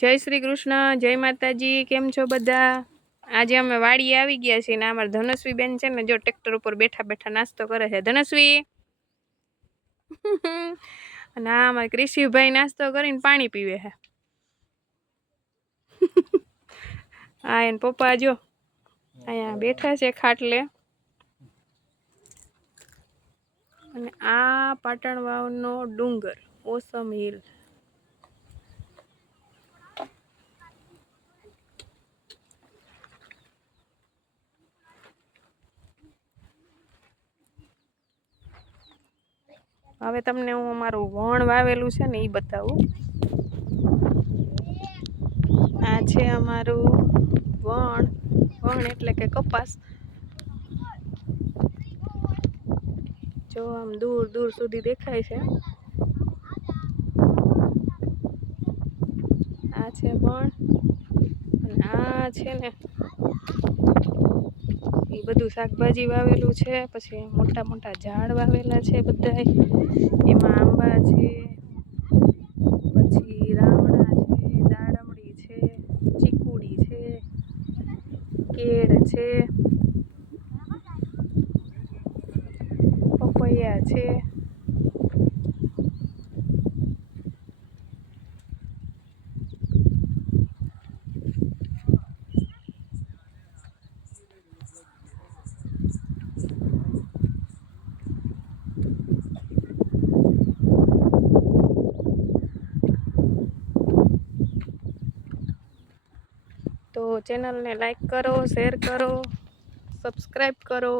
જય શ્રી કૃષ્ણ, જય માતાજી। કેમ છો બધા? આજે અમે વાડીએ આવી ગયા છીએ ને અમાર ધનશ્વી બેન છે ને જો ટ્રેક્ટર ઉપર બેઠા બેઠા નાસ્તો કરે છે। ધનશ્વી અને આ અમારા કૃષિભાઈ નાસ્તો કરીને પાણી પીવે છે। આ એને પપ્પા જો અહીંયા બેઠા છે ખાટલે। અને આ પાટણ વાવનો ડુંગર ઓસમ હિલ। હવે તમને હું અમારું વણ વાવેલું છે ને એ બતાવું। આ છે અમારું વણ એટલે કે કપાસ। જો આમ દૂર દૂર સુધી દેખાય છે। આ છે વણ અને આ છે ને એ બધું શાકભાજી વાવેલું છે। પછી મોટા મોટા ઝાડ વાવેલા છે બધાય। એમાં આંબા છે, પછી રામણા છે, દાડમડી છે, ચીકુડી છે, કેળ છે, પપૈયા છે। તો ચેનલને લાઈક કરો, શેર કરો, સબસ્ક્રાઈબ કરો।